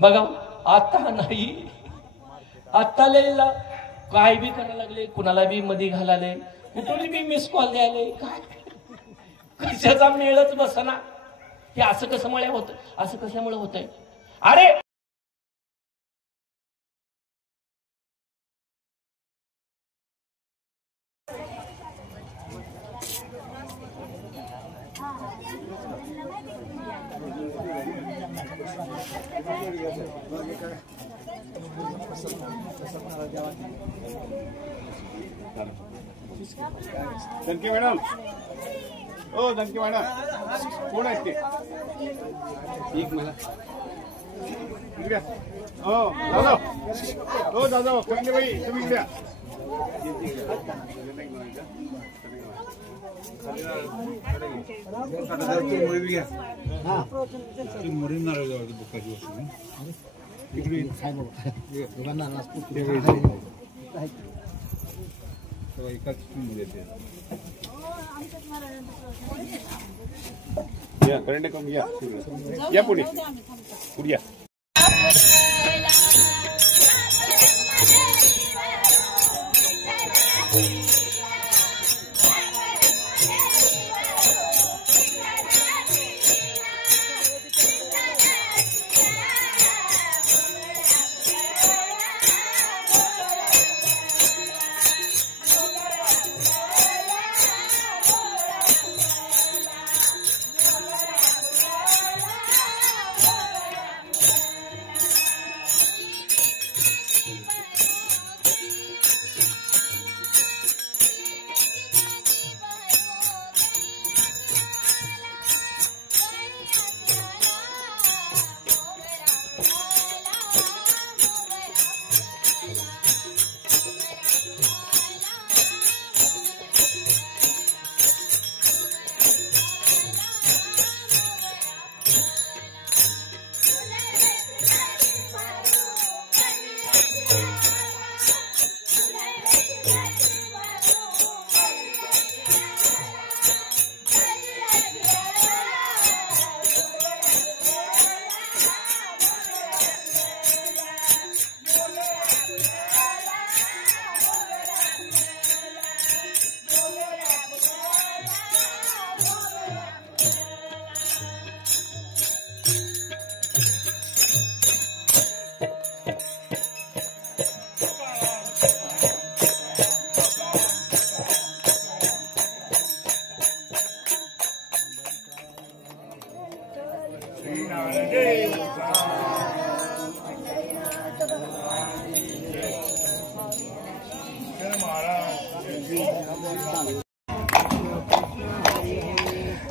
बघा आता नाही, आता लिहिला काय बी करायला लागले, कुणाला बी मध्ये घालाले, कुठून बी मिस कॉल द्यायले, काय कशाचा मेळच बसना. हे असं कशामुळे होत, असं कशामुळे होतंय? अरे दणके मॅडम, ओ दणके मॅडम, कोण आहेत ते? एक मला हो जाधव, हो जाधव, खंडे बाई तुम्ही द्या. या करंडे कम या पुढे पुढे या.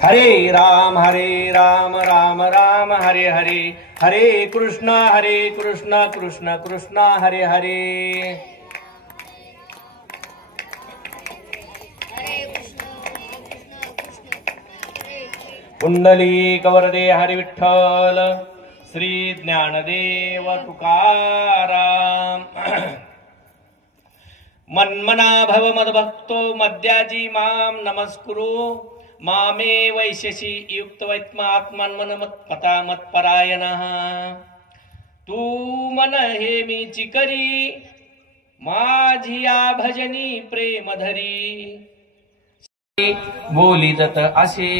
हरे राम राम राम हरे हरे, हरे कृष्ण कृष्ण कृष्ण हरे हरे. कुंडली कवरदे हरि विठ्ठल, श्री ज्ञानदेव तुकाराम. मन्मना भव मदभक्तो मद्याजी माम नमस्कुरु, मामे वैशशी युक्तवैत्मात्मन्मन मत्पता मत्परायणः. तू मन हे मीची करी, माझिया भजनी प्रेम धरी. बोलितत असे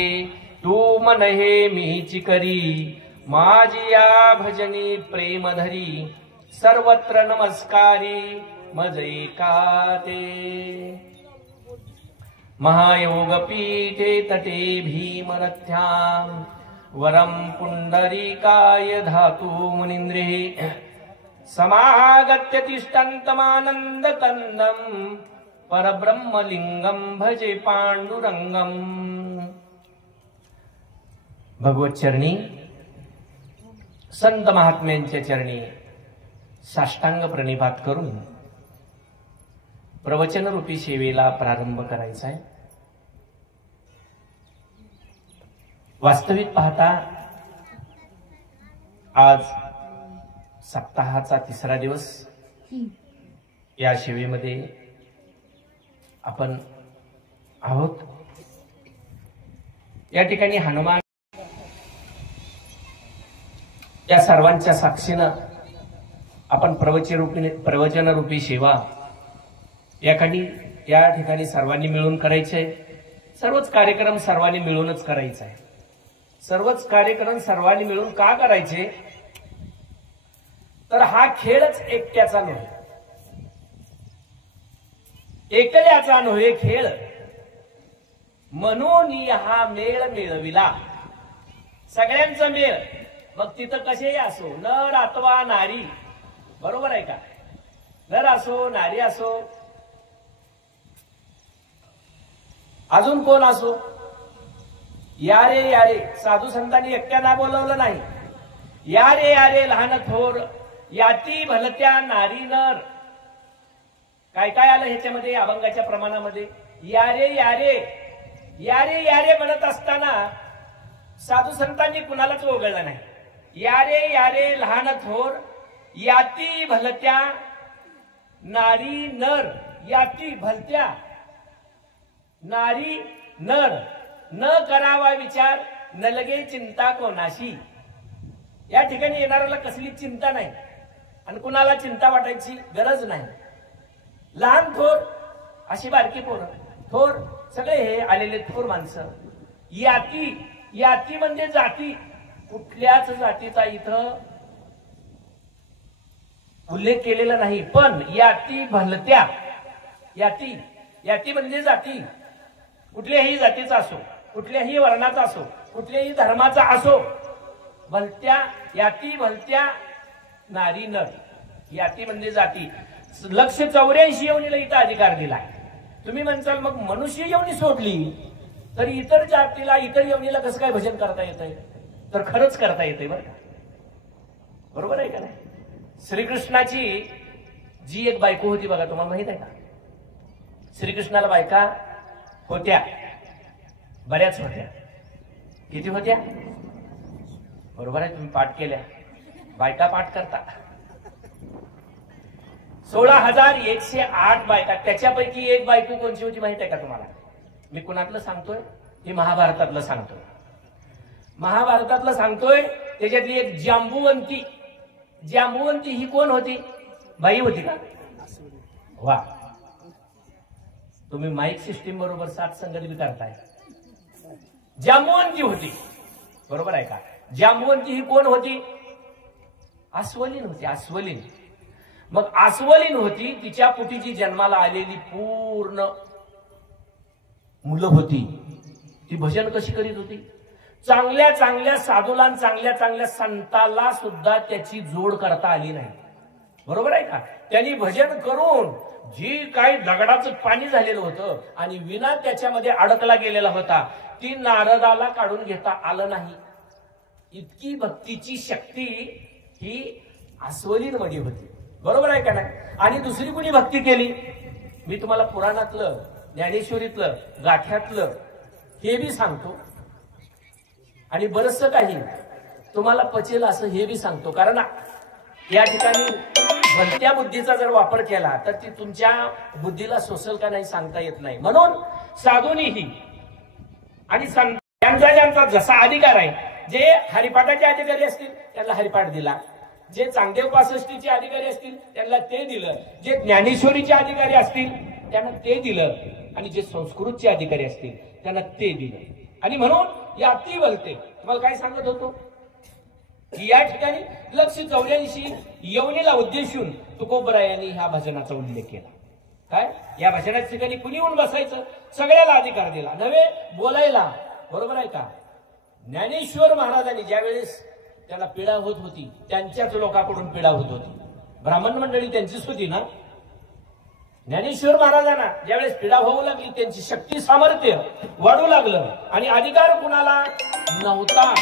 तू मन हे मीची करी, माझिया भजनी प्रेम धरी. सर्वत्र नमस्कारी मज एकाते. महायोग पीठे तटे भीमरथ्यां, वरम पुंडरीकाय धातु मुनीन्द्रे. समागत्य तिष्ठन्तमानंद कंदं, परब्रह्मलिंगं भजे पांडुरंगम. भगवत चरणी, संत महात्म्यांच्या चरणी साष्टांग प्रणिपात करून प्रवचन रूपी सेवेला प्रारंभ करायचा आहे. वास्तविक पाहता आज सप्ताहाचा तिसरा दिवस या सेवेमध्ये आपण आहोत. या ठिकाणी हनुमान या सर्वांच्या साक्षीनं आपण प्रवचनरूपी सेवा या ठिकाणी सर्वांनी मिळून करायचे. सर्वच कार्यक्रम सर्वांनी मिळूनच करायचा आहे. सर्वच कार्यक्रम सर्वांनी मिळून का करायचे, तर हा खेळच एकट्याचा नव्हे, एकल्याचा नव्हे खेळ, म्हणून हा मेळ मिळविला. सगळ्यांचा मेळ, मग तिथं कसेही असो, नर अथवा नारी, बरोबर आहे का, नर असो नारी असो, अजून कोण असो, यारे यारे, साधू संतांनी एकट्याला बोलवलं नाही. यारे यारे लहान थोर, याती भलत्या नारी नर. काय काय आलं ह्याच्यामध्ये अभंगाच्या प्रमाणामध्ये, यारे यारे यारे यारे म्हणत असताना साधू संतांनी कुणालाच वगळलं नाही. यारे यारे लहान थोर, याती भलत्या नारी नर. याती भलत्या नारी नर, न करावा विचार, न लगे चिंता कोणाशी. या ठिकाणी येणाऱ्याला कसली चिंता नाही आणि कुणाला चिंता वाटायची गरज नाही. लहान थोर अशी बारकी पोरं, थोर सगळे हे आलेले थोर माणसं. याती, याती म्हणजे जाती, कुठल्याच जातीचा इथं उल्लेख केलेला नाही. पण याती भलत्या, याती, याती म्हणजे जाती, कुठल्याही जातीचा असो, कुठल्याही वर्णाचा असो, कुठल्याही धर्माचा असो. भलत्या, याती भलत्या नारी नर. याती म्हणजे जाती. लक्ष 84 योनीला इथं अधिकार दिलाय. तुम्ही म्हणसाल मग मनुष्य योनी सोडली तर इतर जातीला, इतर योनीला कसं काय भजन करता येतंय, तर खरंच करता येतंय बरं का. बरोबर आहे का नाही. श्रीकृष्णाची जी एक बायको होती बघा, तुम्हाला माहित आहे का. श्रीकृष्णाला बायका होत्या, बऱ्याच होत्या. किती होत्या, बरोबर आहे, तुम्ही पाठ केल्या, बायका पाठ करता. 16,108 बायका. त्याच्यापैकी एक बायको कोणची होती माहित आहे का तुम्हाला. मी कुणातलं सांगतोय, हे महाभारतातलं सांगतोय, महाभारतातलं सांगतोय. त्याच्यातली एक जांबुवंती. जांबुवंती ही कोण होती, बाई होती का. वा, तुम्ही माईक सिस्टीम बरोबर साथ संगत बी करताय. जांबुवंती होती, बरोबर आहे का. जांबुवंती ही कोण होती, अस्वलीन होती, अस्वलीन. मग अस्वलीन होती, तिच्या पोटी जी जन्माला आलेली पूर्ण मुलं होती, ती भजन कशी करीत होती. चांगल्या चांगल्या साधूला, चांगल्या चांगल्या संताला सुद्धा त्याची जोड करता आली नाही. बरोबर आहे का. त्यांनी भजन करून जी काही दगडाचं पाणी झालेलं होतं आणि विना त्याच्यामध्ये अडकला गेलेला होता, ती नारदाला काढून घेता आलं नाही. इतकी भक्तीची शक्ती ही अस्वलीन मध्ये होती. बरोबर आहे का नाही. आणि दुसरी कुणी भक्ती केली, मी तुम्हाला पुराणातलं, ज्ञानेश्वरीतलं, गाठ्यातलं हे बी सांगतो आणि बरचसं काही तुम्हाला पचेल असं हे बी सांगतो. कारण या ठिकाणी भलत्या बुद्धीचा जर वापर केला तर ती तुमच्या बुद्धीला सोसल का नाही सांगता येत नाही. म्हणून साधूनीही आणि ज्यांचा ज्यांचा जसा अधिकार आहे, जे हरिपाठाचे अधिकारी असतील त्यांना हरिपाठ दिला, जे चांगदेव पासष्टीचे अधिकारी असतील त्यांना ते दिलं, जे ज्ञानेश्वरीचे अधिकारी असतील त्यांना ते दिलं, आणि जे संस्कृतचे अधिकारी असतील त्यांना ते दिलं. आणि म्हणून याती बोलते. तुम्हाला काय सांगत होतो की या ठिकाणी लक्ष 84 योनीला उद्देशून तुकोबरायांनी ह्या भजनाचा उल्लेख केला. काय, या भजनाच्या ठिकाणी कुणी येऊन बसायचं, सगळ्याला अधिकार दिला, नव्हे बोलायला. बरोबर आहे का. ज्ञानेश्वर महाराजांनी ज्यावेळेस त्याला पीडा होत होती, त्यांच्याच लोकांकडून पीडा होत होती, ब्राह्मण मंडळी त्यांचीच होती ना. ज्ञानेश्वर महाराजांना ज्यावेळेस पीडा होऊ लागली, त्यांची शक्ती सामर्थ्य वाढू लागलं आणि अधिकार कुणाला नव्हता.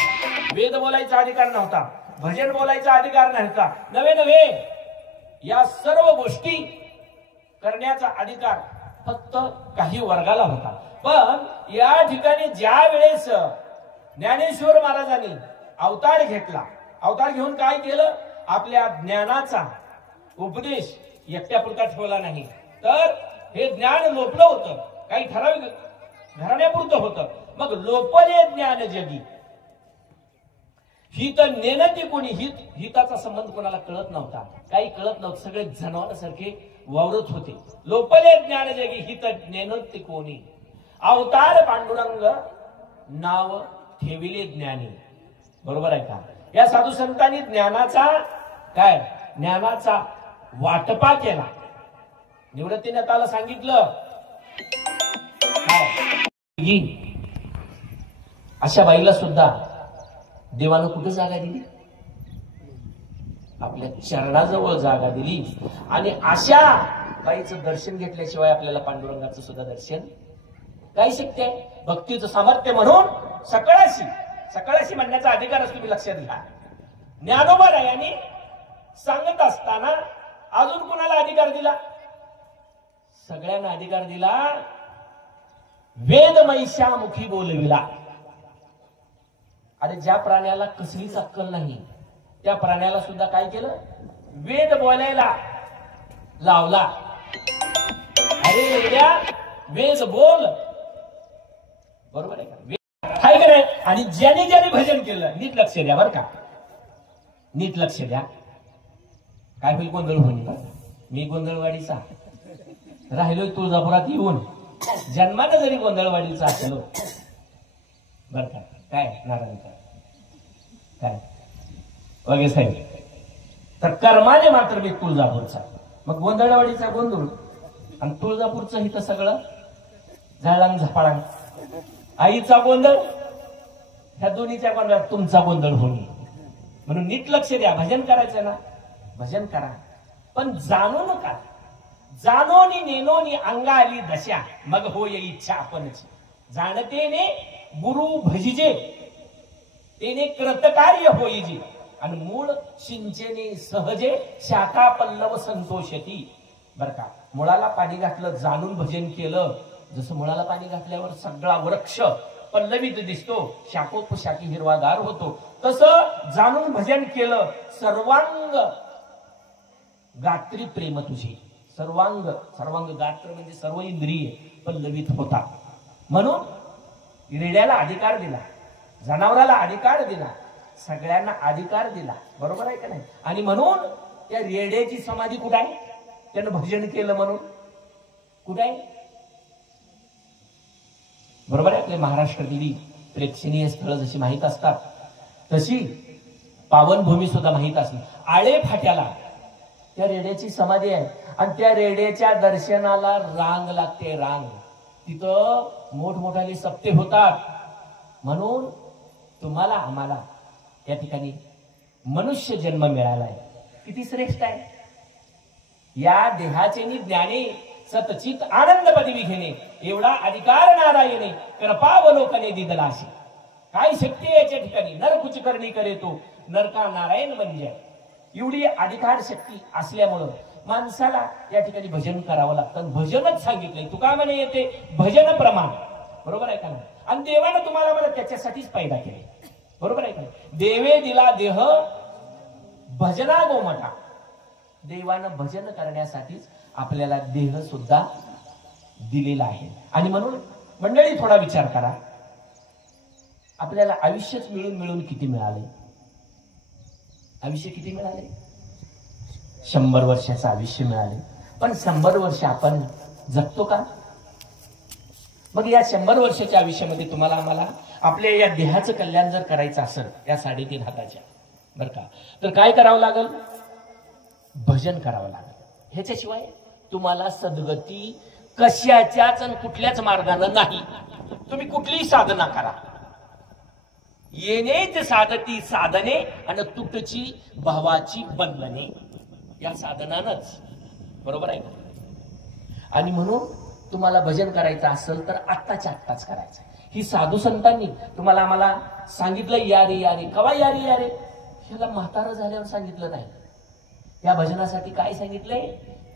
वेद बोलायचा अधिकार नव्हता, भजन बोलायचा अधिकार नव्हता, नव्हे नव्हे या सर्व गोष्टी करण्याचा अधिकार फक्त काही वर्गाला होता. पण या ठिकाणी ज्या वेळेस ज्ञानेश्वर महाराजांनी अवतार घेतला, अवतार घेऊन काय केलं, आपल्या ज्ञानाचा उपदेश एकट्यापुरता ठेवला नाही, तर हे ज्ञान लोपलं होतं, काही ठराविक घराण्यापुरतं होतं. मग लोपले ज्ञान जगी, हित नेणं ते कोणी, हिताचा संबंध कोणाला कळत नव्हता, काही कळत नव्हतं, सगळे जनावरांसारखे वावरत होते. लोपले ज्ञान जगी हित नेणं ते कोणी, अवतार पांडुरंग नाव ठेविले ज्ञानी. बरोबर आहे का? या साधू संतांनी ज्ञानाचा वाटपा केला. निवृत्तीनाथाला सांगितलं काय, अशा बाईला सुद्धा देवानं कुठे जागा दिली? आपल्या चरणाजवळ जागा दिली. आणि अशा बाईचं दर्शन घेतल्याशिवाय आपल्याला पांडुरंगाचं सुद्धा दर्शन काय शक्य आहे? भक्तीचं सामर्थ्य म्हणून सकळाशी म्हणण्याचा अधिकारच तुम्ही लक्षात घ्या. ज्ञानोबा यांनी सांगत असताना अजून कोणाला अधिकार दिला? सगळ्यांना अधिकार दिला. वेद मैशामुखी बोलविला. अरे ज्या प्राण्याला कसलीच अक्कल नाही त्या प्राण्याला सुद्धा काय केलं? वेद बोलायला लावला. अरे वेद्या वेद बोल. बरोबर आहे का? हाय का नाही? आणि ज्याने भजन केलं, नीट लक्ष द्या बरं का, नीट लक्ष द्या. काय होईल? गोंधळ होईल. मी गोंधळवाडीचा राहिलोय तुळजापुरात येऊन, जन्मानं जरी गोंधळवाडीचा असलो बर का. काय नारायण काय वगैरे साहेब, तर कर्माने मात्र मी तुळजापूरचा. मग गोंधळवाडीचा गोंधळ आणि तुळजापूरचं हिथं सगळं झाडांग झपाळांग. आईचा गोंधळ, ह्या दोन्हीच्या गोंधळात तुमचा गोंधळ होईल. म्हणून नीट लक्ष द्या. भजन करायचं ना, भजन करा, पण जाणून का. जाणोनी नेनोनी अंगा आली दशा, मग होय इच्छा आपणची. जाणतेने गुरु भजिजे, तेने कृतकार्य होईजे. आणि मूळ सिंचने सहजे शाखा पल्लव संतोषती. बर का? मुळाला पाणी घातलं, जाणून भजन केलं, जसं मुळाला पाणी घातल्यावर सगळा वृक्ष पल्लवित दिसतो, शाखोपशाखी हिरवागार होतो, तसं जाणून भजन केलं, सर्वांग गात्री प्रेम तुझे. सर्वांग गात्र म्हणजे सर्व इंद्रिय पल्लवित होता. म्हणून रेड्याला अधिकार दिला, जनावराला अधिकार दिला, सगळ्यांना अधिकार दिला. बरोबर आहे का नाही? आणि म्हणून त्या रेड्याची समाधी कुठे आहे? त्यानं भजन केलं म्हणून कुठे आहे? बरोबर आहे. आपल्या महाराष्ट्रातील प्रेक्षणीय स्थळ जशी माहीत असतात तशी पावनभूमी सुद्धा माहीत असली. आळे फाट्याला त्या रेड्याची समाधी आहे. आणि त्या रेड्याच्या दर्शनाला रांग लागते, रांग. तिथं मोठमोठाले सप्ते होतात. म्हणून तुम्हाला आम्हाला या ठिकाणी मनुष्य जन्म मिळालाय. किती श्रेष्ठ आहे. या देहाचे ज्ञाने सतचित आनंदपदी विघेने, एवढा अधिकार नारायणे कृपावलोकने दिदलाशी. काय शक्ती आहे याच्या ठिकाणी? नर कुचकर्णी करे तो नरका नारायण म्हणजे. एवढी अधिकार शक्ती असल्यामुळं माणसाला या ठिकाणी भजन करावं लागतं. भजनच सांगितलंय. तुका म्हणे येते भजन प्रमाण. बरोबर आहे का? आणि देवानं तुम्हाला मला त्याच्यासाठीच पैदा केले. बरोबर आहे का? देवे दिला देह भजना गोमटा. देवानं भजन करण्यासाठीच आपल्याला देह सुद्धा दिलेला आहे. आणि म्हणून मंडळी थोडा विचार करा. आपल्याला आयुष्यच मिळून किती मिळाले? आयुष्य किती मिळाले? 100 वर्षाचं आयुष्य मिळाले. पण 100 वर्ष आपण जगतो का? मग या 100 वर्षाच्या आयुष्यामध्ये तुम्हाला आम्हाला आपल्या या देहाचं कल्याण जर करायचं असेल, या 3.5 हाताच्या, बर का, तर काय करावं लागेल? भजन करावं लागेल. ह्याच्याशिवाय तुम्हाला सद्गती कशाच्याच आणि कुठल्याच मार्गाने नाही. तुम्ही कुठलीही साधना करा, येणेच साधती साधने आणि तुटची भावाची बंधने. या साधनानच. बरोबर आहे का? आणि म्हणून तुम्हाला भजन करायचं असेल तर आत्ताच्या आत्ताच करायचं. ही साधू संतांनी तुम्हाला आम्हाला सांगितलं या रे या रे. कवा या रे या रे? ह्याला म्हातारं झाल्यावर सांगितलं नाही. या भजनासाठी काय सांगितलंय?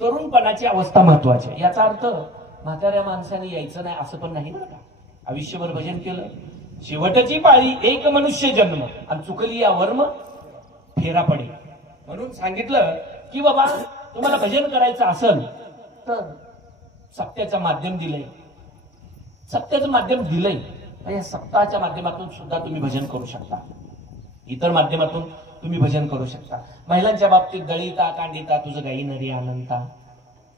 तरुणपणाची अवस्था महत्वाची. याचा अर्थ म्हाताऱ्या माणसाने यायचं नाही असं पण नाही बरं का. आयुष्यभर भजन केलं, शेवटची पाळी एक मनुष्य जन्म, आणि चुकली या वर्म फेरा पडे. म्हणून सांगितलं की बाबा तुम्हाला भजन करायचं असेल तर सप्त्याचं माध्यम दिलंय. सप्त्याचं माध्यम दिलंय. या सप्ताहाच्या माध्यमातून सुद्धा तुम्ही भजन करू शकता. इतर माध्यमातून तुम्ही भजन करू शकता. महिलांच्या बाबतीत दळिता कांडिता तुझं गाई नरी आनंदा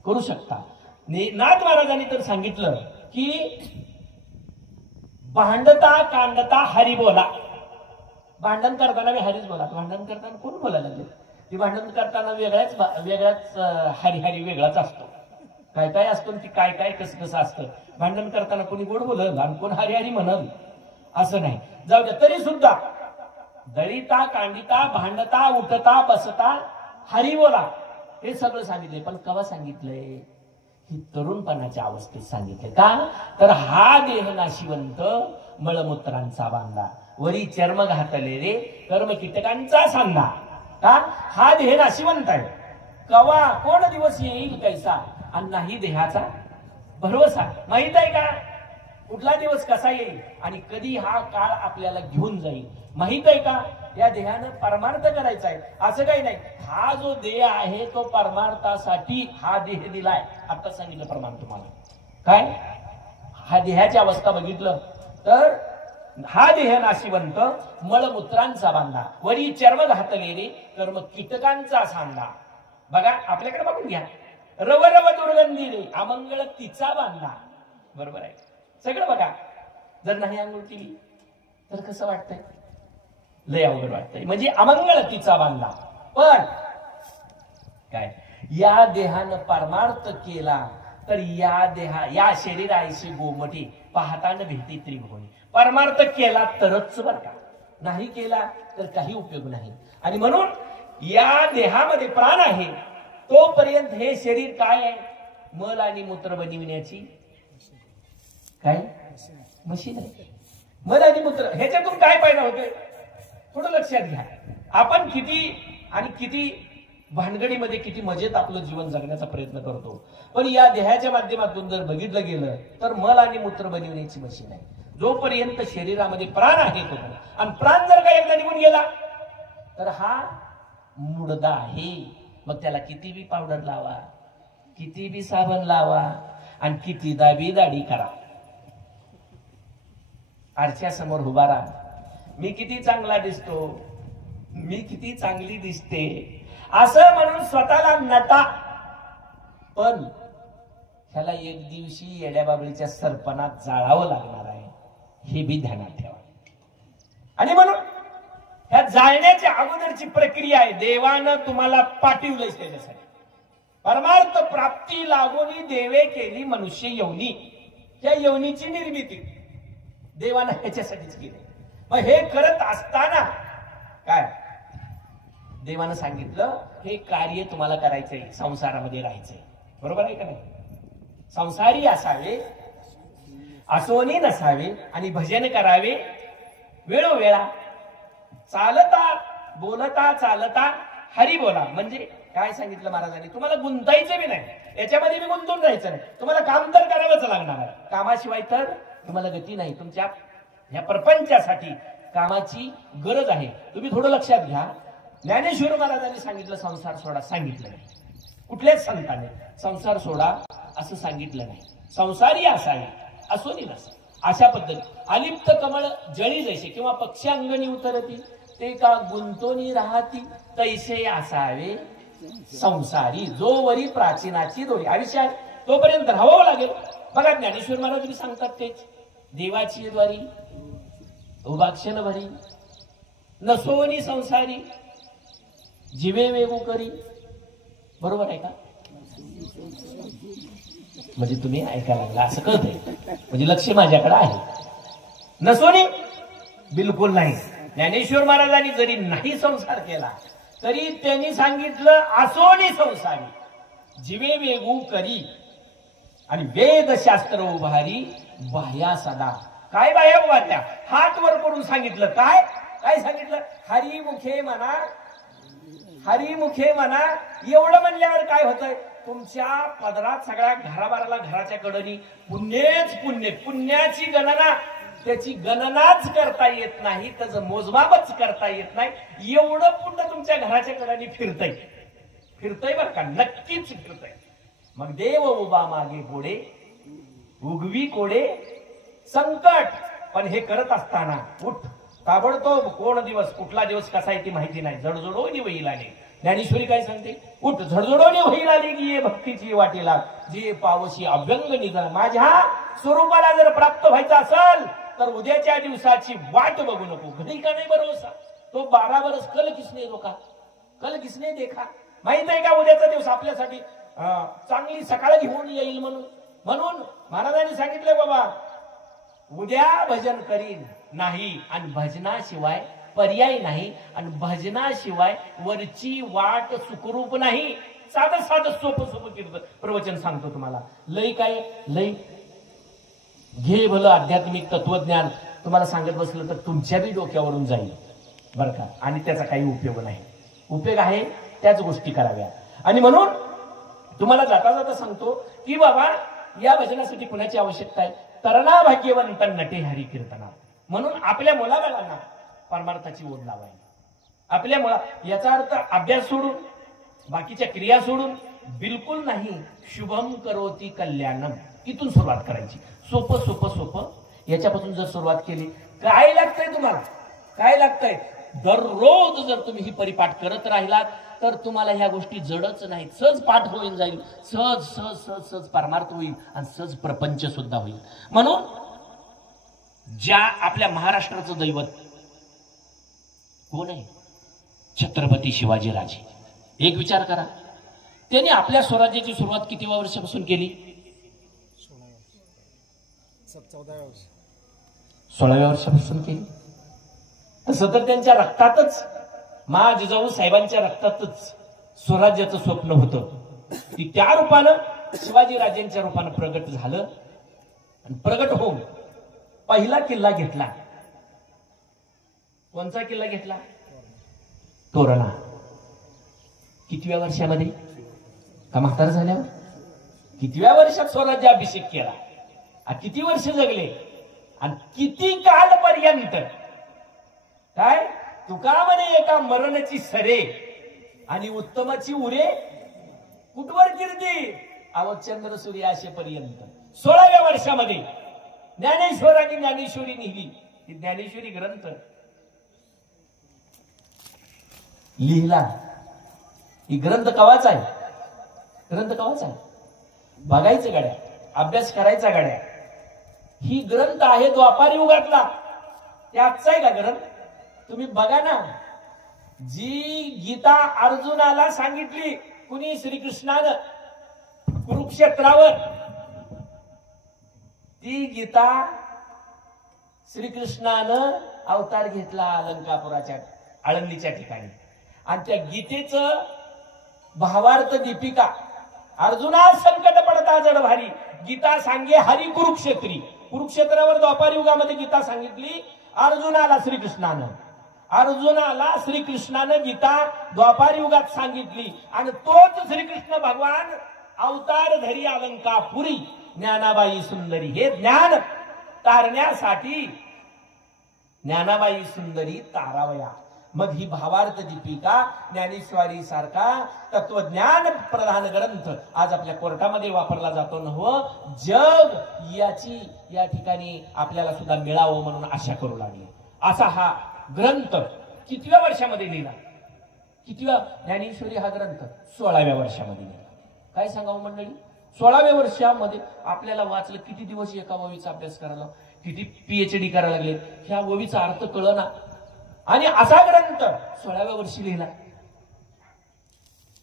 करू शकता. नाथ महाराजांनी तर सांगितलं की भांडता कांडता हरी बोला. भांडण करताना मी हरीच बोला. भांडण करताना कोण बोलायला लागले? ती भांडण करताना वेगळ्याच हरी हरी वेगळाच असतो. काय काय असतो ती काय काय कसं कसं असतं. भांडण करताना कोणी गोड बोलल आणि कोण हरी हरी म्हणल असं नाही. जाऊ द्या. तरी सुद्धा दळिता कांडिता भांडता उठता बसता हरी बोला हे सगळं सांगितलंय. पण केव्हा सांगितलंय? ही तरुणपणाच्या अवस्थेत सांगितले. का तर हा देह नाशिवंत मळमूत्रांचा बांधा वरी चर्म घातले रे कर्म कीटकांचा सांधा. का हा देह नाशिवंत आहे. कवा कोण दिवस येईल कैसा आणि नाही देहाचा भरवसा. माहित आहे का कुठला दिवस कसा येईल आणि कधी हा काळ आपल्याला घेऊन जाईल माहित आहे का? या देहानं परमार्थ करायचा आहे असं काही नाही. हा जो देह आहे तो परमार्थासाठी हा देह दिलाय. आता सांगितलं प्रमाण तुम्हाला. काय हा देहाची अवस्था बघितलं तर हा देह नाशिवंत मळमूत्रांचा बांधा वरी चर्म घातले रे कर्म कीटकांचा सांधा. बघा आपल्याकडे बघून घ्या. रव रव दुर्गंधी रे अमंगळ तिचा बांधा. बरोबर आहे सगळं. बघा जर नाही आंघोळ केली तर कसं वाटतंय? लय अवघड वाटतंय. म्हणजे अमंगळ तिचा बांधा. पण काय या देहानं परमार्थ केला तर या शरीराशी गोमटी पाहताना भेटी त्रिभुवनी. परमार्थ केला तरच बरं का. नाही केला तर काही उपयोग नाही. आणि म्हणून या देहामध्ये प्राण आहे तोपर्यंत हे शरीर काय आहे? मल आणि मूत्र बनविण्याची काय मशीन आहे. मल आणि मूत्र ह्याच्यातून काय फायदा होतोय थोडं लक्षात घ्या. आपण किती भानगडीमध्ये किती मजेत आपलं जीवन जगण्याचा प्रयत्न करतो. पण या देहाच्या माध्यमातून जर बघितलं गेलं तर मल आणि मूत्र बनविण्याची मशीन आहे. जोपर्यंत शरीरामध्ये प्राण आहे तो आणि प्राण जर का एकदा निघून गेला तर हा मुडदा आहे. मग त्याला किती बी पावडर लावा किती बी साबण लावा आणि किती दाबी दाढी करा. आरच्या समोर उभा राहा. मी किती चांगला दिसतो मी किती चांगली दिसते असं म्हणून स्वतःला नटा. पण ह्याला एक दिवशी येड्याबाबळीच्या सरपणात जाळावं लागणार आहे हे बी ध्यानात ठेवा. आणि म्हणून ह्या जाळण्याच्या अगोदरची प्रक्रिया आहे. देवानं तुम्हाला पाठवलंय त्याच्यासाठी. परमार्थ प्राप्ती लागोनी देवे केली मनुष्य यवनी. त्या यवनीची निर्मिती देवानं ह्याच्यासाठीच केली. मग हे करत असताना काय देवानं सांगितलं हे कार्य तुम्हाला करायचंय संसारामध्ये राहायचंय. बरोबर आहे का नाही? संसारी असावे असोनी नसावे आणि भजन करावे वेळोवेळा. चालता बोलता चालता हरी बोला. म्हणजे काय सांगितलं महाराजांनी? तुम्हाला गुंतायचं बी नाही याच्यामध्ये बी गुंतून राहायचं नाही. तुम्हाला काम तर करावंच लागणार आहे. कामाशिवाय तर तुम्हाला गती नाही. तुमच्या ह्या प्रपंचासाठी कामाची गरज आहे. तुम्ही थोडं लक्षात घ्या. ज्ञानेश्वर महाराजांनी सांगितलं संसार सोडा सांगितलं नाही. कुठल्याच संतांनी संसार सोडा असं सांगितलं नाही. संसारी असावे असोनी नसा. अशा पद्धती अलिप्त कमळ जळी जैसे किंवा पक्षी अंगणी उतरती ते का गुंतोनी राहती तैसे असावे संसारी. जोवरी प्राचीनाची दोरी आयुष्य आहे तोपर्यंत राहावं लागेल. बघा ज्ञानेश्वर महाराज सांगतात तेच. देवाची द्वारी उभाक्षण भरी नसोनी संसारी जीवे वेगू करी. बरोबर आहे का? म्हणजे तुम्ही ऐकायला लागला असं कळतंय. म्हणजे लक्ष माझ्याकडे आहे. नसोनी बिलकुल नाही. ज्ञानेश्वर महाराजांनी जरी नाही संसार केला तरी त्यांनी सांगितलं असोनी संसारी जीवे वेगू करी आणि वेदशास्त्र उभारी बाह्या सदा. काय बाह्या उभारल्या? हात वर करून सांगितलं. काय काय सांगितलं? हरिमुखे म्हणा हरिमुखे म्हणा. एवढं म्हणल्यावर काय होतंय? तुमच्या पदरात सगळ्या घराबाराला घराच्या कडनी पुण्यच पुण्य. पुण्याची गणना त्याची गणनाच करता येत नाही. त्याचं मोजमापच करता येत नाही. एवढं पुण्य तुमच्या घराच्या कडनी फिरतय बरं का. नक्कीच फिरतय. मग देव उभा मागे पुढे उगवी कोडे संकट. पण हे करत असताना उठ ताबडतोब कोण दिवस कुठला दिवस कसा आहे ती माहिती नाही, जडजडोनी वही आली. ज्ञानेश्वरी काय सांगते, उठ झडझडोनी वही आली की ये भक्तीची वाटेला जे पावशी अभ्यंग निघा. माझ्या स्वरूपाला जर प्राप्त व्हायचं असेल तर उद्याच्या दिवसाची वाट बघू नको. घडी का नाही भरोसा, तो 12 वर्ष कल किसने रोका, कल किसने देखा. माहित आहे का उद्याचा दिवस आपल्यासाठी चांगली सकाळ घेऊन येईल म्हणून. म्हणून महाराजांनी सांगितलं बाबा उद्या भजन करीन नाही आणि भजनाशिवाय पर्याय नाही आणि भजनाशिवाय वरची वाट सुखरूप नाही. साधं साधं सोपं सोपं प्रवचन सांगतो तुम्हाला. लय काय लय घे भलं आध्यात्मिक तत्वज्ञान तुम्हाला सांगत बसलं तर तुमच्या बी डोक्यावरून जाईल बरं का, आणि त्याचा काही उपयोग नाही. उपयोग आहे त्याच गोष्टी कराव्या. आणि म्हणून तुम्हाला जाता जाता सांगतो की बाबा या भजनासाठी कुणाची आवश्यकता आहे, तरणा भाग्यवंत नटे हरी कीर्तना. म्हणून आपल्या मुलाबाळांना परमार्थाची ओढ लावायची. आपल्या मुला याचा अर्थ अभ्यास सोडून बाकीच्या क्रिया सोडून बिलकुल नाही. शुभम करोती कल्याणम इथून सुरुवात करायची. सोपं सोपं सोपं याच्यापासून जर सुरुवात केली, काय लागतंय तुम्हाला, काय लागतंय, दररोज जर तुम्ही ही परिपाठ करत राहिलात तर तुम्हाला ह्या गोष्टी जडच नाहीत. सहज पाठ होईल जाईल, सहज सहज सहज सहज परमार्थ होईल आणि सहज प्रपंच सुद्धा होईल. म्हणून ज्या आपल्या महाराष्ट्राचं दैवत कोण आहे, छत्रपती शिवाजी राजे. एक विचार करा, त्यांनी आपल्या स्वराज्याची सुरुवात किती वर्षापासून केली, 16व्या वर्षापासून केली. तसं तर त्यांच्या रक्तातच, मा जिजाऊ साहेबांच्या रक्तातच स्वराज्याचं स्वप्न होतं. ती त्या रूपानं शिवाजी राजेंच्या रूपानं प्रगट झालं आणि प्रगट होऊन पहिला किल्ला घेतला. कोणचा किल्ला घेतला, तोरणा. कितव्या वर्षामध्ये, का म्हातार झाल्यावर, कितव्या वर्षात स्वराज्याभिषेक केला, किती वर्ष जगले आणि किती कालपर्यंत. काय तुका म्हणे एका मरणाची सरे आणि उत्तमाची उरे कुठवर कीर्ती अवचंद्र सूर्याशेपर्यंत. 16व्या वर्षामध्ये ज्ञानेश्वरांनी ज्ञानेश्वरी लिहिली. ज्ञानेश्वरी ग्रंथ लिहिला. ही ग्रंथ कवाचा आहे, ग्रंथ कवाचा आहे, बघायचं गड्या, अभ्यास करायचा गड्या. ही ग्रंथ आहे द्वापार युगातला, त्याचा आहे का ग्रंथ. तुम्ही बघा ना, जी गीता अर्जुनाला सांगितली कुणी, श्रीकृष्णानं कुरुक्षेत्रावर, ती गीता श्रीकृष्णानं अवतार घेतला अलंकापुराच्या आळंदीच्या ठिकाणी. आणि त्या गीतेचं भावार्थ दीपिका, अर्जुना संकट पडता जड भारी गीता सांगे हरी कुरुक्षेत्री. कुरुक्षेत्रावर द्वापार युगामध्ये गीता सांगितली अर्जुनाला श्रीकृष्णानं. अर्जुनाला श्रीकृष्णानं गीता द्वापार युगात सांगितली आणि तोच श्रीकृष्ण भगवान अवतार धरी अलंकापुरी ज्ञानाबाई सुंदरी. हे ज्ञान तारण्यासाठी ज्ञानाबाई सुंदरी तारावया. मग ही भावार्थ दीपिका ज्ञानेश्वरी सारखा तत्वज्ञान प्रधान ग्रंथ आज आपल्या कोर्टामध्ये वापरला जातो न हो. जग याची या ठिकाणी आपल्याला सुद्धा मिळावं म्हणून आशा करू लागली. असा हा ग्रंथ कितव्या वर्षामध्ये लिहिला, कितव्या, ज्ञानेश्वरी हा ग्रंथ 16व्या वर्षामध्ये लिहिला. काय सांगावं मंडळी, 16व्या वर्षामध्ये आपल्याला वाचलं. किती दिवस एका ववीचा अभ्यास करायला, किती PhD करायला लागले, ह्या ववीचा अर्थ कळना. आणि असा ग्रंथ 16व्या वर्षी लिहिला.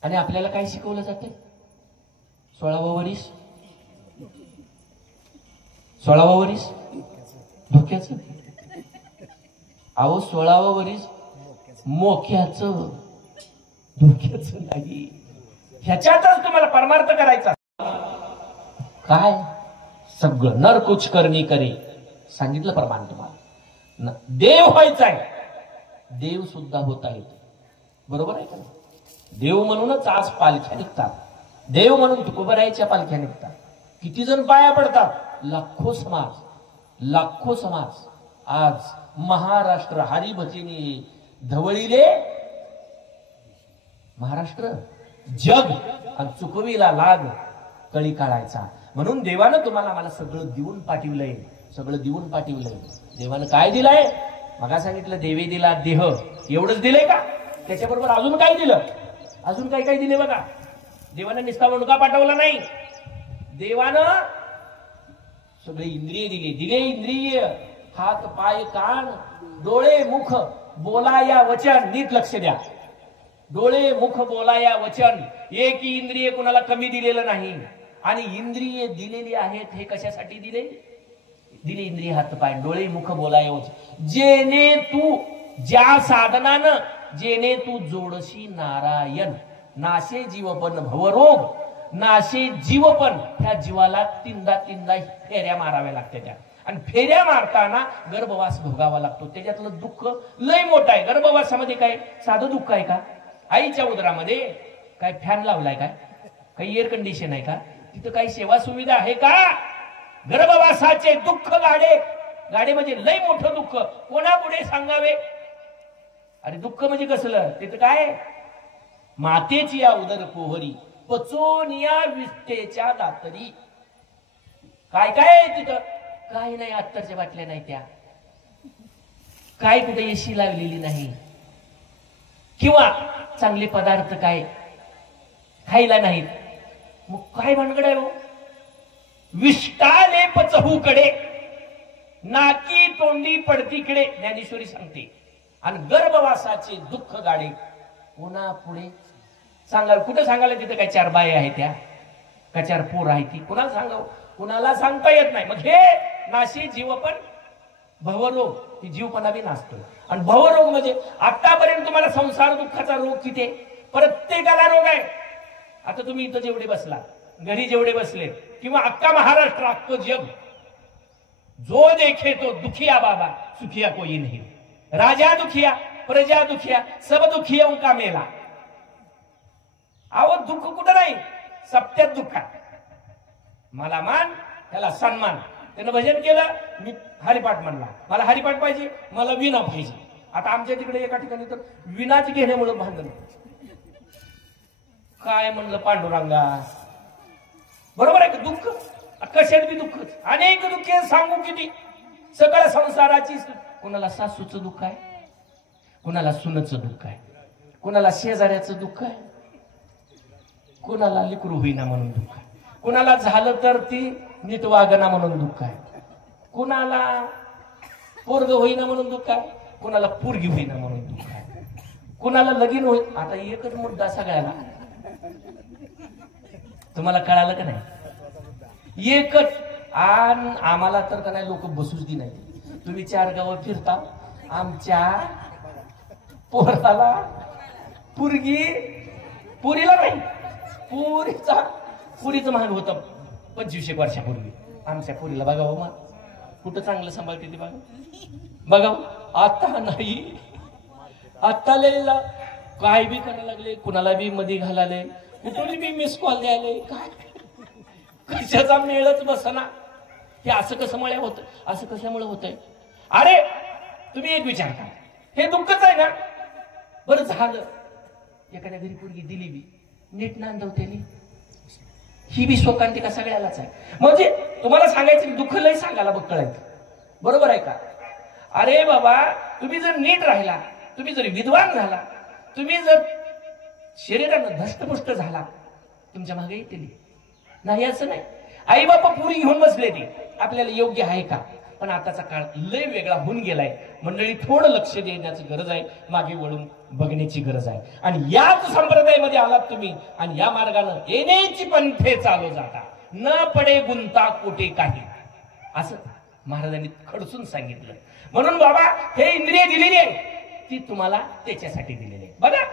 आणि आपल्याला काय शिकवलं जाते, 16वं वरीस, 16वं वरीस धोक्याचं. अहो 16वं वरीस मोक्याचं, धोक्याचं नाही. ह्याच्यातच तुम्हाला परमार्थ करायचा. काय सगळं नर कुछ करणी करे सांगितलं परमार्थ. तुम्हाला देव व्हायचाय, देव सुद्धा होता येतो. बरोबर आहे का. देव म्हणूनच आज पालख्या निघतात, देव म्हणून तुकोबरायच्या पालख्या निघतात. किती जण पाया पडतात, लाखो समाज, लाखो समाज. आज महाराष्ट्र हरिभजनी धवळीले महाराष्ट्र जग आणि चुकवीला लाग कळी काढायचा. म्हणून देवानं तुम्हाला मला सगळं देऊन पाठवलंय, सगळं देऊन पाठवलंय. देवानं काय दिलंय, मग सांगितलं देवी दिला देह, एवढंच दिलंय का? त्याच्याबरोबर अजून काय दिलं? अजून काय काय दिले बघा. देवानं निस्ता मुलगा पाठवला नाही, देवानं सगळे इंद्रिय दिले इंद्रिय, हात पाय कान डोळे मुख बोला या वचन. नीट लक्ष द्या. डोळे मुख बोला या वचन, एक इंद्रिय कुणाला कमी दिलेलं नाही. आणि इंद्रिय दिलेली आहेत हे कशासाठी दिले? इंद्रिय हात पाय डोळे मुख बोला या वचन, जेणे तू ज्या साधनानं जेणे तू जोडशी नारायण, नाशे जीवपण भवरोग, नाशे जीवपण. ह्या जीवाला तीनदा फेऱ्या माराव्या लागतात त्या. आणि फेऱ्या मारताना गर्भवास भोगावा लागतो. त्याच्यातलं दुःख लय मोठं आहे. गर्भवासामध्ये काय साधं दुःख आहे का? आईच्या उदरामध्ये काय फॅन लावलाय काय? काही एअर कंडिशन आहे का? तिथं काही सेवा सुविधा आहे का? गर्भवासाचे दुःख गाडे म्हणजे लय मोठं दुःख. कोणापुढे सांगावे? अरे दुःख म्हणजे कसलं? तिथं काय? मातेची या उदर पोहरी, पचोन या विष्टेच्या दातरी. काय काय आहे तिथं? काही नाही. अत्तरच्या बाटल्या नाही त्या, काय कुठे एसी लागलेली नाही, किंवा चांगले पदार्थ काय खायला नाहीत. मग काय भानगड आहे? विष्टाले पचहूकडे, नाकी तोंडी पडतीकडे, ज्ञानेश्वरी सांगते. आणि गर्भवासाचे दुःख गाडे पुन्हा पुढे सांगाल. कुठं सांगायला? तिथं काय चार बाय आहे त्या, का चार पोर आहे ती? कुणाला सांगावं? कुणाला सांगता येत नाही. मग हे नाशी जीवपण भवरोग, ही जीवपणा बी नाचतो. आणि भवरोग म्हणजे आतापर्यंत तुम्हाला संसार दुःखाचा रोग किती आहे? प्रत्येकाला रोग आहे. आता तुम्ही इथं जेवढे बसला, घरी जेवढे बसले, किंवा अख्खा महाराष्ट्र, अख्खं जग, जो देखे तो दुखिया बाबा सुखिया कोई नहीं, राजा दुखिया प्रजा दुखिया सब दुखियों का मेला. अहो दुःख कुठं नाही, सप्त्यात दुःख. मला मान त्याला सन्मान. त्यानं भजन केलं, मी हरिपाठ म्हणला, मला हरिपाठ पाहिजे, मला विना पाहिजे. आता आमच्या तिकडे एका ठिकाणी तर विनाच घेण्यामुळे भांडण. काय म्हणलं पांडुरंगा, बरोबर आहे का? दुःख कशात बी दुःख, अनेक दुःखे सांगू किती. सगळ्या संसाराची, कोणाला सासूचं दुःख आहे, कोणाला सुनचं दुःख आहे, कोणाला शेजाऱ्याचं दुःख आहे, कोणाला लेकरू होईना म्हणून दुःख आहे, कोणाला झालं तर ती नीट वागना म्हणून दुःख आहे, कोणाला पोरग होईना म्हणून दुःख आहे, कोणाला पोरगी होईना म्हणून दुःख आहे, कोणाला लगीन होई. आता एकच मुद्दा सगळ्याला, तुम्हाला कळालं का नाही? एकच. आम्हाला तर का नाही लोक बसूच दे नाही. तुम्ही चार गावं फिरता, आमच्या पोराला पुरीला नाही, पुरीचं महाग होतं 25 वर्षापूर्वी. आमच्या पुरीला बघावं, मग कुठं चांगलं सांभाळते ते बघावं. आता नाही, आता लयला काय बी करायला लागले, कुणाला बी मध्ये घालाले, कुठून बी मिस कॉल द्यायले. काय कशाचा मेळच बसना. हे असं कशामुळे होत, असं कशामुळे होतंय? अरे तुम्ही एक विचार करा, हे दुःखच आहे ना. बरं झालं एखाद्या घरी पोरगी दिली बी, नीट नांदवतेली, ही बी शोकांतिका सगळ्यालाच आहे. म्हणजे तुम्हाला सांगायचं दुःख लय सांगायला बघ कळायचं, बरोबर आहे का? अरे बाबा, तुम्ही जर नीट राहिला, तुम्ही जर विद्वान झाला, तुम्ही जर शरीरानं धष्टपुष्ट झाला, तुमच्या मागे येतील नाही असं नाही. आई बापा पुरी घेऊन बसले ती, आपल्याला योग्य आहे का? पण आताचा काळ लय वेगळा होऊन गेलाय. मंडळी थोडं लक्ष देण्याची गरज आहे, मागे वळून बघण्याची गरज आहे. आणि याच संप्रदायामध्ये आलात तुम्ही, आणि या मार्गानं येण्याची पंथे चालू जाता, न पडे गुंता कोटे काही, असं महाराजांनी खडसून सांगितलं. म्हणून बाबा हे इंद्रिय दिलेली आहे, ती तुम्हाला त्याच्यासाठी दिलेली आहे. बघा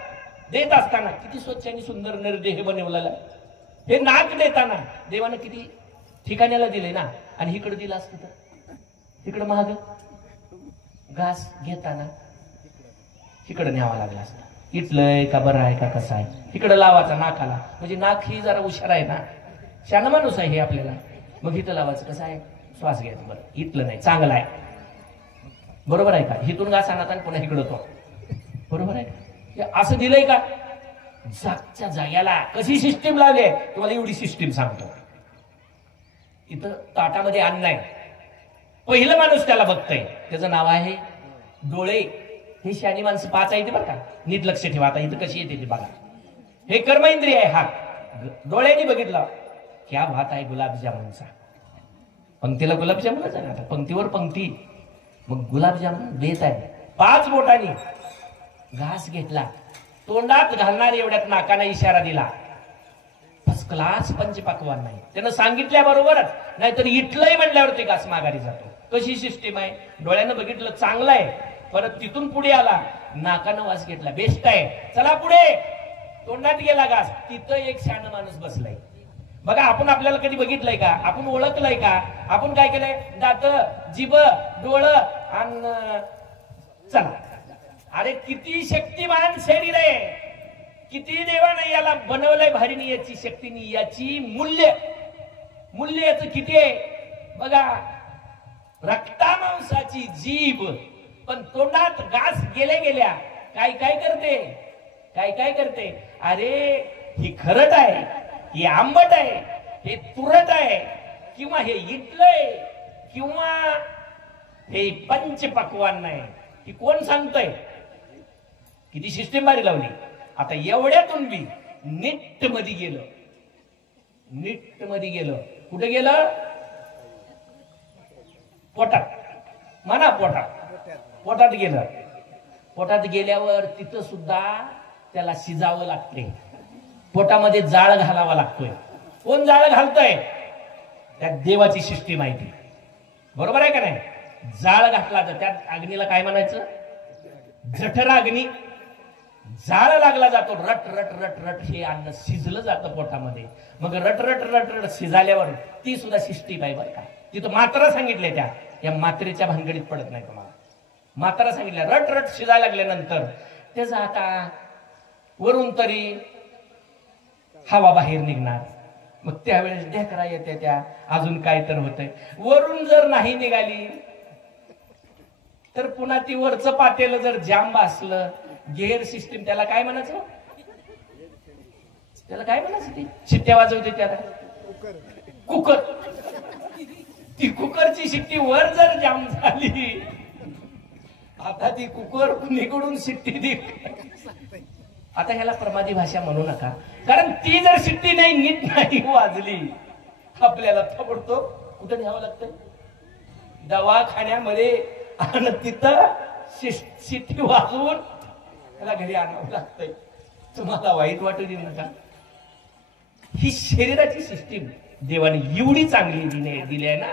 देत असताना किती स्वच्छ आणि सुंदर निर्देह बनवलेला. हे नाक देताना देवानं किती ठिकाण्याला दिले ना, आणि इकडे दिलं असतं तर इकडं महाग. घास घेताना इकडं न्यावा लागला असता, इथलंय का बरं आहे का कसं आहे, इकडं लावायचा नाकाला, म्हणजे नाक ही जरा हुशार आहे ना, शाना माणूस आहे हे आपल्याला. मग इथं लावायचं कसं आहे, श्वास घ्यायचं, बरं इथलं नाही चांगलं आहे, बरोबर आहे का? इथून घास आणत आणि पुन्हा इकडं तो, बरोबर आहे? असं दिलंय का? जागच्या जाग्याला कशी सिस्टीम लावली, तुम्हाला एवढी सिस्टीम सांगतो. इथं ताटामध्ये अन्न आहे, पहिलं माणूस त्याला बघतंय, त्याचं नाव आहे डोळे हे शहाणी माणसं पाच आहे ते बरं का, नीट लक्ष ठेवा. आता इथं कशी येते ते बघा. हे कर्म इंद्रिय आहे. हात डोळ्यांनी बघितलं, क्या भात आहे गुलाबजामुनचा. पंक्तीला गुलाबजामुनच आहे. आता पंक्तीवर पंक्ती, मग गुलाबजामुन देत आहे. 5 बोटांनी घास घेतला, तोंडात घालणार एवढ्यात नाकाने इशारा दिला. फर्स्ट क्लास पंचपक्वान्न नाही. त्यानं सांगितल्याबरोबरच, नाहीतर इटलंय म्हणल्यावर ते घास माघारी जातो. कशी सिस्टीम आहे. डोळ्यानं बघितलं चांगलं आहे, परत तिथून पुढे आला, नाकानं वास घेतला, बेस्ट आहे, चला पुढे. तोंडात गेला घास, तिथं एक शहाणा माणूस बसलाय. बघा, आपण आपल्याला कधी बघितलंय का, आपण ओळखलंय का, आपण काय केलंय, दात, जिभ, डोळं आणि चला. अरे किती शक्तिमान शरीर आहे, किती देवाने याला बनवलंय भारीनी. याची शक्तीनी, याची मूल्य याचं किती आहे बघा. रक्ता मांसाची जीभ, पण तोंडात घास गेल्या काय करते. अरे ही खरट आहे, ही आंबट आहे, हे तुरट आहे, किंवा हे इटलंय, किंवा हे पंचपक्वान्न आहे. ही कोण सांगतय. किती सिस्टीम भारी लावली. आता एवढ्यातून बी नीट मध्ये गेलं. कुठे गेलं. पोटात म्हणा, पोटात गेलं. पोटात गेल्यावर तिथं सुद्धा त्याला शिजावं लागते. पोटामध्ये जाळ घालावा लागतोय. कोण जाळ घालतोय. त्या देवाची सिस्टीम आहे ती. बरोबर आहे का नाही. जाळ घातला तर त्या अग्नीला काय म्हणायचं, जठर अग्नी. जाळ लागला जातो, रट रट रट रट हे अन्न शिजलं जातं पोटामध्ये. मग रट रट रट रट शिजाल्यावर ती सुद्धा सिस्टीम आहे बरं का. तिथं मात्रा सांगितल्या, त्या मात्रेच्या भानगडीत पडत नाही तुम्हाला. मात्रा सांगितल्या, रट रट शिजायला लागल्यानंतर त्याचा आता वरून तरी हवा बाहेर निघणार. मग त्यावेळेस ढेकरा येते, त्या अजून काय तर होतंय. वरून जर नाही निघाली तर पुन्हा ती वरचं पातेलं जर जांब असलं, गेअर सिस्टीम, त्याला काय म्हणायचं, ती शिट्ट्या वाजवते त्याला कुकर. ती कुकरची शिट्टी वर जर जाम झाली, आता ती कुकर कुणीकडून शिट्टी दे. आता ह्याला प्रमादी भाषा म्हणू नका, कारण ती जर शिट्टी नीट नाही वाजली, आपल्याला ताबडतोब कुठं न्यावं लागतं, दवाखान्यामध्ये. आणि तिथं शिट्टी वाजवून त्याला घरी आणावं लागतंय. तुम्हाला वाईट वाटू देऊ नका. ही शरीराची सिस्टीम देवाने एवढी चांगली दिली आहे ना.